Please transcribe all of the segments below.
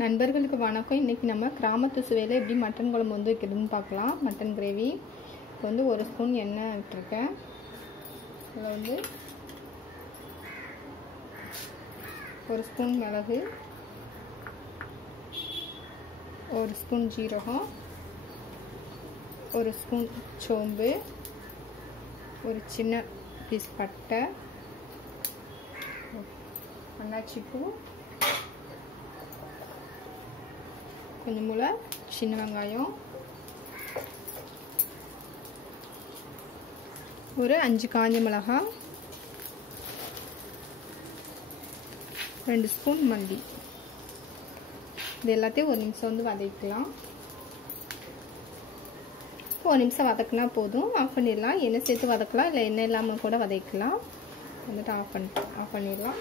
நண்பர்களுக்கு வணக்கம். இன்றைக்கி நம்ம கிராமத்து சுவையில் எப்படி மட்டன் குழம்பு வந்து வைக்கிறதுன்னு பார்க்கலாம். Mutton gravy. இப்போ வந்து 1 ஸ்பூன் எண்ணெய் விட்டுருக்கேன். அதில் வந்து 1 ஸ்பூன் மிளகு, 1 ஸ்பூன் ஜீரகம், 1 ஸ்பூன் சோம்பு, ஒரு சின்ன பீஸ் பட்டை, அன்னாச்சிப்பூ, கொஞ்சம் போல சின்ன வெங்காயம், ஒரு 5 காஞ்ச மிளகாய், 2 ஸ்பூன் மல்லி. இது எல்லாத்தையும் 1 நிமிஷம் வந்து வதக்கலாம். 1 நிமிஷம் வதக்கினா போதும். ஆஃப் பண்ணிடலாம். எண்ணெய் சேர்த்து வதக்கலாம், இல்லை எண்ணெய் இல்லாமல் கூட வதக்கலாம். வந்துட்டு ஆஃப் பண்ணிடலாம்.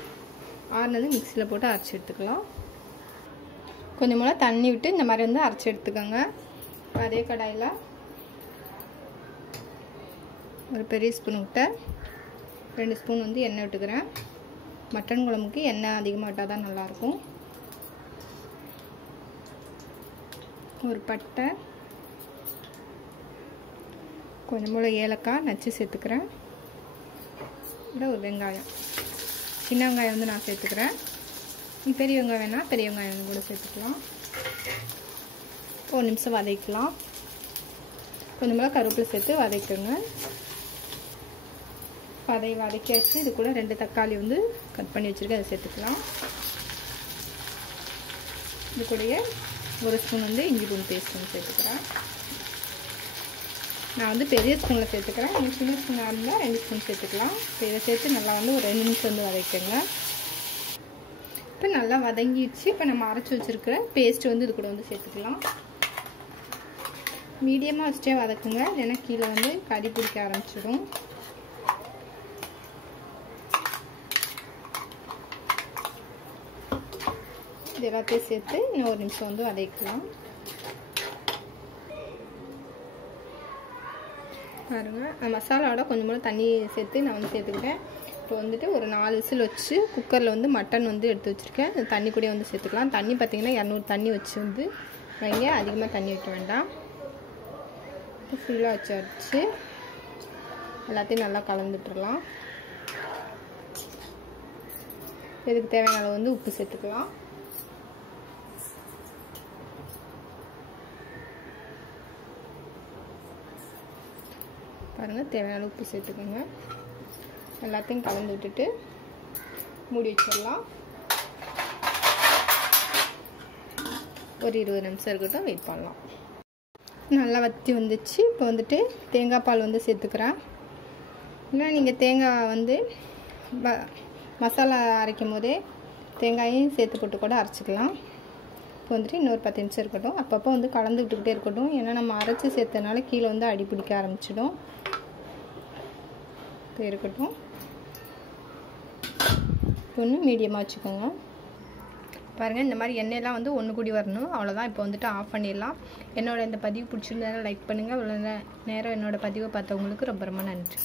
ஆறுனது மிக்சியில் போட்டு அரைச்சி எடுத்துக்கலாம். கொஞ்சம் போல் தண்ணி விட்டு இந்த மாதிரி வந்து அரைச்சி எடுத்துக்கோங்க. அதே கடாயில் ஒரு பெரிய ஸ்பூன் விட்ட 2 ஸ்பூன் வந்து எண்ணெய் விட்டுக்கிறேன். மட்டன் குழம்புக்கு எண்ணெய் அதிகமாக விட்டால் தான் நல்லாயிருக்கும். ஒரு பட்டை, கொஞ்சம் போல் ஏலக்காய் நச்சு சேர்த்துக்கிறேன். ஒரு வெங்காயம், சின்ன வெங்காயம் வந்து நான் சேர்த்துக்கிறேன். பெரிய வெங்காயம் வேணால் பெரிய வெங்காயம் கூட சேர்த்துக்கலாம். 1 நிமிஷம் வதக்கலாம். கொஞ்சம் போல் கருவேப்பிலை சேர்த்து வதக்குங்க. வதக்கி வச்சு இது கூட 2 தக்காளி வந்து கட் பண்ணி வச்சுருக்கேன், அதை சேர்த்துக்கலாம். இது கூடயே 1 ஸ்பூன் வந்து இஞ்சி பூண்டு பேஸ்ட் வந்து சேர்த்துக்கிறேன். நான் வந்து பெரிய ஸ்பூனில் சேர்த்துக்கிறேன். நீங்கள் சின்ன ஸ்பூனாக இருந்தால் 2 ஸ்பூன் சேர்த்துக்கலாம். இப்போ இதை சேர்த்து நல்லா வந்து ஒரு 2 நிமிஷம் வந்து வதக்குங்க. இப்போ நல்லா வதங்கிடுச்சு. இப்போ நம்ம அரைச்சி வச்சுருக்கிற பேஸ்ட் வந்து இது கூட வந்து சேர்த்துக்கலாம். மீடியமாக வச்சுட்டே வதக்குங்க, இல்லைன்னா கீழே வந்து கறி பிடிக்க ஆரம்பிச்சிடும். இது எல்லாத்தையும் சேர்த்து இன்னும் 1 நிமிஷம் வந்து வதக்கலாம். பாருங்கள், மசாலாவோட கொஞ்சம் போல தண்ணி சேர்த்து நான் வந்து சேர்த்துக்கிட்டேன். இப்போ வந்துட்டு ஒரு 4 விசில் வச்சு குக்கரில் வந்து மட்டன் வந்து எடுத்து வச்சுருக்கேன். தண்ணி கூட வந்து சேர்த்துக்கலாம். தண்ணி பார்த்திங்கன்னா 200 தண்ணி வச்சு வந்து வைங்க, அதிகமாக தண்ணி வைக்க வேண்டாம். இப்போ ஃபுல்லாக வச்சு எல்லாத்தையும் நல்லா கலந்துட்டுடலாம். இதுக்கு தேவையான அளவு வந்து உப்பு சேர்த்துக்கலாம். பாருங்கள், தேவையான உப்பு சேர்த்துக்கோங்க. எல்லாத்தையும் கலந்து விட்டுட்டு மூடி வச்சிடலாம். ஒரு 20 நிமிஷம் இருக்கட்டும், வெயிட் பண்ணலாம். நல்லா வற்றி வந்துச்சு. இப்போ வந்துட்டு தேங்காய் பால் வந்து சேர்த்துக்கிறேன். இல்லை நீங்கள் தேங்காய் வந்து மசாலா அரைக்கும் போதே தேங்காயும் சேர்த்து போட்டு கூட அரைச்சிக்கலாம். இப்போ வந்துட்டு இன்னொரு 10 நிமிஷம் இருக்கட்டும். அப்பப்போ வந்து கலந்து விட்டுக்கிட்டே இருக்கட்டும், ஏன்னா நம்ம அரைச்சி சேர்த்தனால கீழே வந்து அடி பிடிக்க ஆரம்பிச்சிடும். இப்போ இருக்கட்டும். ஒன்று மீடியமாக வச்சுக்கோங்க. பாருங்கள், இந்த மாதிரி எண்ணெயெல்லாம் வந்து ஒன்று கூடி வரணும். அவ்வளோதான். இப்போ வந்துட்டு ஆஃப் பண்ணிடலாம். என்னோட இந்த பதிவு பிடிச்சிருந்தா லைக் பண்ணுங்கள். இவ்வளோ நேரம் என்னோடய பதிவை பார்த்தவங்களுக்கு ரொம்ப ரொம்ப நன்றி.